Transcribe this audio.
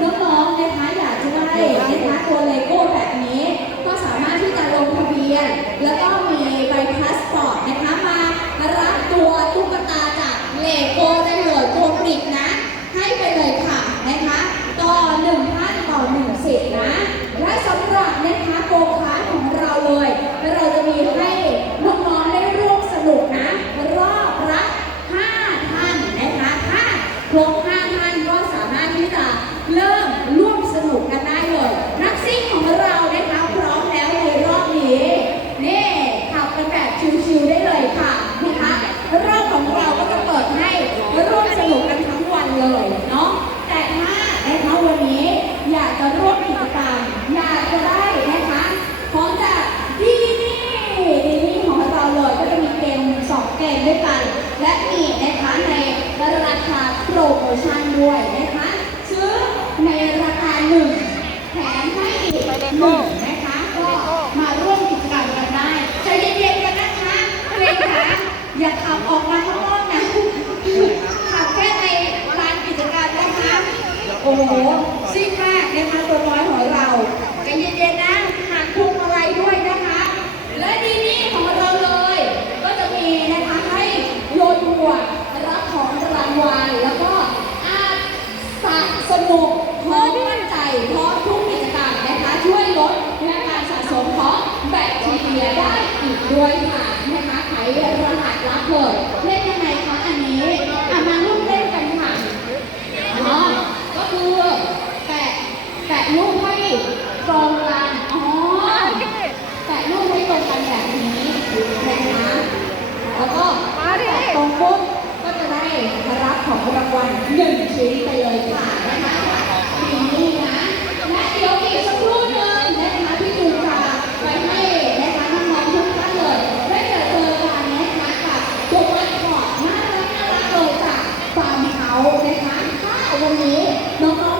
น้องๆนะคะอยากจะได้นะคะตัวเลโก้แบบนี้ ก็สามารถที่จะลงทะเบียน แล้วก็มีใบพาสปอร์ตนะคะมารับตัวตุ๊กตาจากเลโก้ได้เลยตัวปริกนะ ให้ไปเลยค่ะนะคะต่อหนึ่งท่านต่อหนึ่งสิทธิ์นะ และสำหรับนะคะโกคาร์ทของเราเลย เราจะมีให้น้องๆได้ร่วมสนุกนะ รอบละ5ท่านนะคะถ้าครบ5ท่านก็สามารถที่จะเริ่มร่วมสนุกกันได้เลย นักซิ่งของเรานะคะพร้อมแล้วในรอบนี้นี่ขับกันแบบชิวๆได้เลยค่ะนะคะรอบของเราก็จะเปิดให้ร่วมสนุกกันทั้งวันเลยเนาะแต่ถ้านะคะวันนี้อยา กิจกรรมอยากจะได้นะคะของจากดีนี่ดีนี่ของเราเลยก็จะมีเกมสองเกมด้วยกัน และมีนะคะในราคาโปรโมชั่นด้วยนะคะซื้อในราคาหนึ่งแถมให้อีกหนึ่งนะคะก็มาร่วมกิจกรรมกันได้ใจเย็นๆกันนะคะเกรงขาอย่าขับออกมาข้างนอกนะขับแค่ในลานกิจกรรมนะคะโอ้โห ซิ่งมากนะคะตัวน้อยของเราใจเย็นๆนะหักพวงมาลัยด้วยนะคะ และดีนี่ของเราเลย ก็จะมีนะคะให้โยนหัวรับของรางวัลแล้วก็อาสะสนุกพร้อมมั่นใจพร้อมทุกกิจกรรมนะคะ ช่วยลดการสะสมของแบคทีเรียได้อีกด้วยค่ะนะคะไขรหัสลับเลยเล่นยังไงคะอันนี้อะมาร่วมเล่นกันค่ะ อ๋อ ก็คือแปะแปะรูปให้ตรงกัน อ๋อ แปะรูปให้ตรงกันแบบนี้นะคะ แล้วก็แปะตรงปุ๊บก็จะได้รับของรางวัล หนึ่งชิ้นไปเลยค่ะนะคะทีนี้นะและเดี๋ยวอีกสักครู่หนึ่งนะคะพี่จูนจะไปให้นะคะน้องๆทุกท่านเลยได้เจอเจอกันนะคะกับตัววัดพอร์ตน่ารักน่ารักเลยจากฟาร์มเฮาส์นะคะถ้าวันนี้น้องๆ